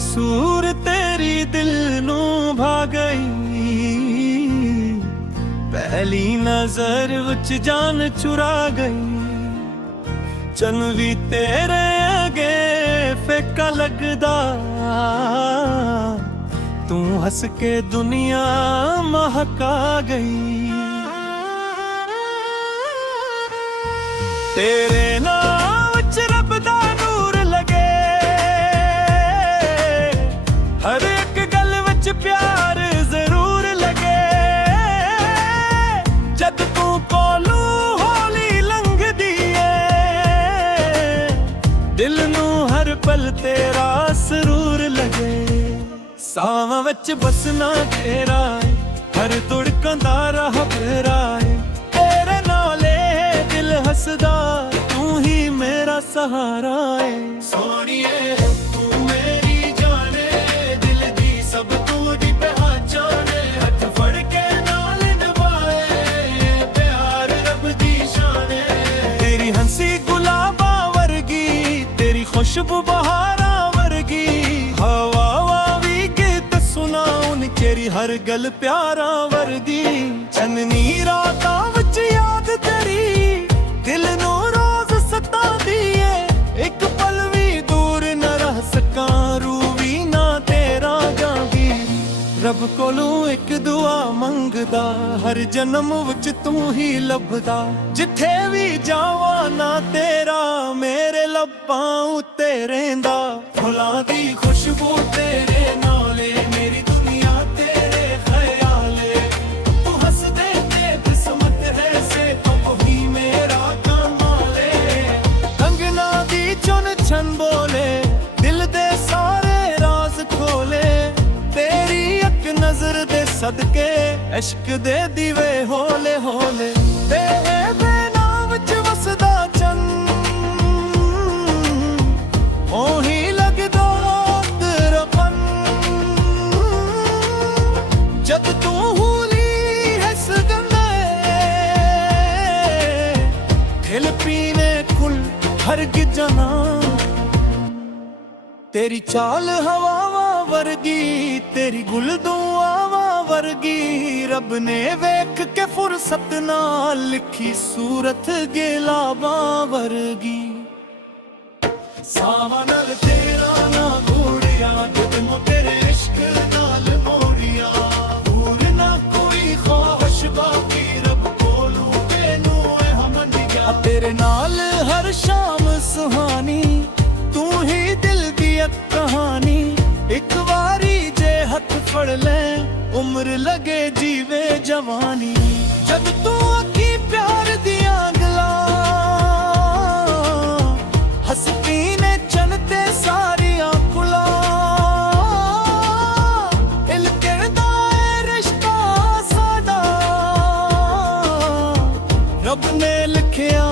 सूर तेरी दिल नू भा गई, पहली नजर विच जान चुरा गई। चन भी तेरे अगे फिका लगदा, तू हस के दुनिया महका गई। तेरे नाम विच रब दा नूर लगे, हर एक गल विच प्यार जरूर लगे। जद तू कोलू होली लंघदी है, दिल नू हर पल तेरा सरूर लगे। सावां विच बसना तेरा है, हर धुड़कां दा राह फेरा है। तेरे नाले दिल हसदा, तू ही मेरा सहारा है। सोनिए तू मेरी जाने, दिल दी सब तूदी पहचाने। हथ फड़ के नाल निभाए, प्यार रब दी शान है। तेरी हंसी गुलाबा वर्गी, तेरी खुशबू बहारा वर्गी। हवा भी गीत सुनाऊं, तेरी हर गल प्यारा वर्गी। चन्नी रातां विच याद तेरी, दिल नू रोज सतांदी है। एक पल भी दूर न रह सकां, रूह भी ना तेरा जांदी। रब कोलों एक दुआ मंगदा, हर जन्म विच तू ही लभदा। जिथे भी जावां ना तेरा, मेरे लब्बां उत्ते रहिंदा। फुलां दी खुशबू तेरे नाले, मेरी दुनिया तेरे ख्याले। तू हंस दे ते किस्मत है से, तो कोई मेरा कमाले। कंगना दी चुन छन बोले, दिल दे सारे राज खोले। तेरी एक नजर दे सदके, इश्क दे दीवे होले होले। तेरे नाम विच वसदा चन, ओही लगदा तेरापन। जद तू हुली हस गंदे, दिल पीने कुल हर जना। तेरी चाल हवावा वर्गी, तेरी गुल दुआवा वर्गी। रब ने वेख के फुरसत नाल लिखी सूरत गिलाबा वर्गी। सावां नाल तेरा ना घोड़िया, जदों तेरे इश्क नाल मोड़िया। दूर ना कोई ख्वाहिश बाकी, रब कोलों मैनू हमन गया। तेरे नाल हर शाम सुहानी, तू ही दिल दी एक कहानी। एक बारी जे हथ फड़ ले, उम्र लगे जीवे जवानी। जब तू अखी प्यार दिया गला, हसती ने चनते सारिया कुला। इल करदा है रिश्ता साडा, रब ने लिखिया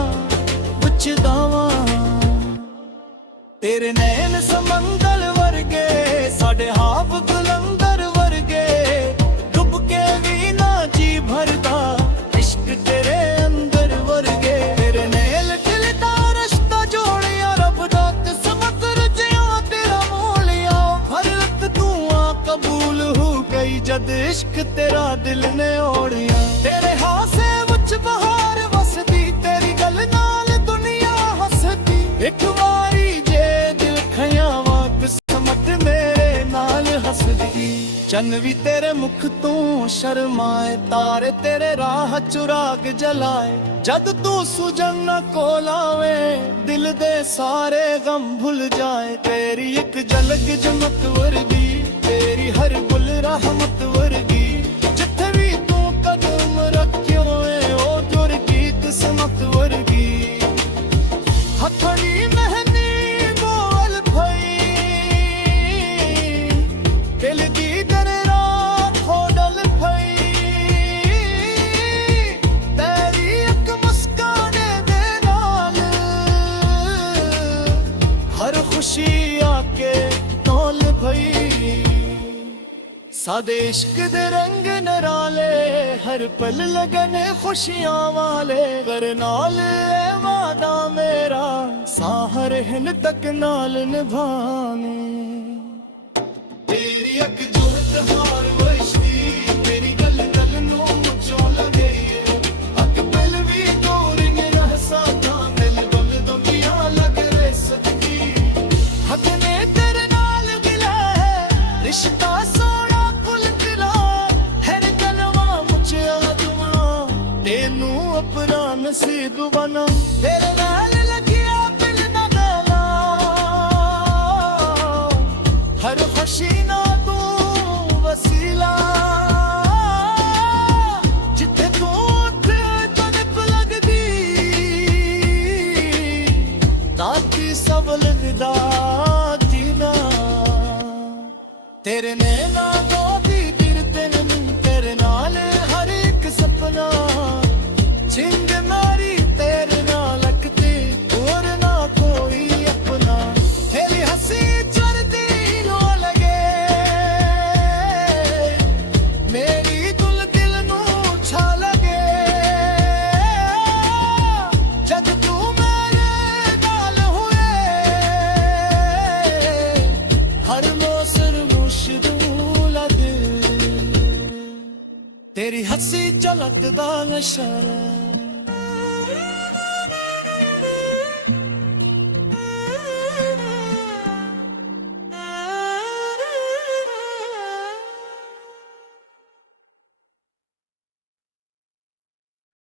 विच दावा। तेरे नैन समंदर वर्गे, साडे हाव गुलंदर वर्गे। डुब के भी ना जी भरदा, इश्क तेरे अंदर वर्गे। तेरे नैल दिल दा रिश्ता जोड़िया, रब दा किस्मत रचिया तेरा मोलिया। हर रत तू आ कबूल हो गई, जद इश्क तेरा दिल ने ओढ़िया। तेरे हासे विच बहार वसदी, तेरी गल नाल दुनिया हसदी। एक बारी मेरे नाल हसदी। चन भी तेरे मुख तू शर्माए, तारे तेरे राह चुराग जलाए। जद तू सुजन न कोल आवे, दिल दे सारे गम भुल जाए। तेरी एक झलक जमत वर्गी, तेरी हर गुल रहमत वर्गी। जिथे भी तू कदम रखियो है, ओ जुर्गी किस्मत वर्गी। हथड़ी महनी बोल भई, दिल दी दिन रात होडल भई। तेरी एक मुस्काने दे नाल, हर खुशी आके तौल भई। सादे इश्क दे रंग नराले, हर पल लगने खुशियां वाले। कर नाल वादा मेरा, साहर हिल तक नाल निभाने। एकजुट हार वशती मेरी गल गल नू मुचो लगे अक पल भी दूर गया साथा दिल बल दुनिया लग रे सदकी हक ने तेरे नाल गिला है रिश्ता सोना फुल दिला हर कलवा मुझे दुआ तेनू अपना नसीब बना तेरे नाल लगिया पिल ना गला हर खुशी ना तू वसीला जिथे तू उत्थे तनक लगदी ताकि सब लगदा जीना तेरे नैना गोदी फिरते तेरे नाल हर एक सपना चिंग मारी तेरे नाल लगती और ना कोई अपना तेरी हंसी चढ़ती नो लगे मेरी दुल दिल नू छा लगे जद तू मेरे नाल हुए हर मौसर मुश्किल दे तेरी हंसी झलकदा नशा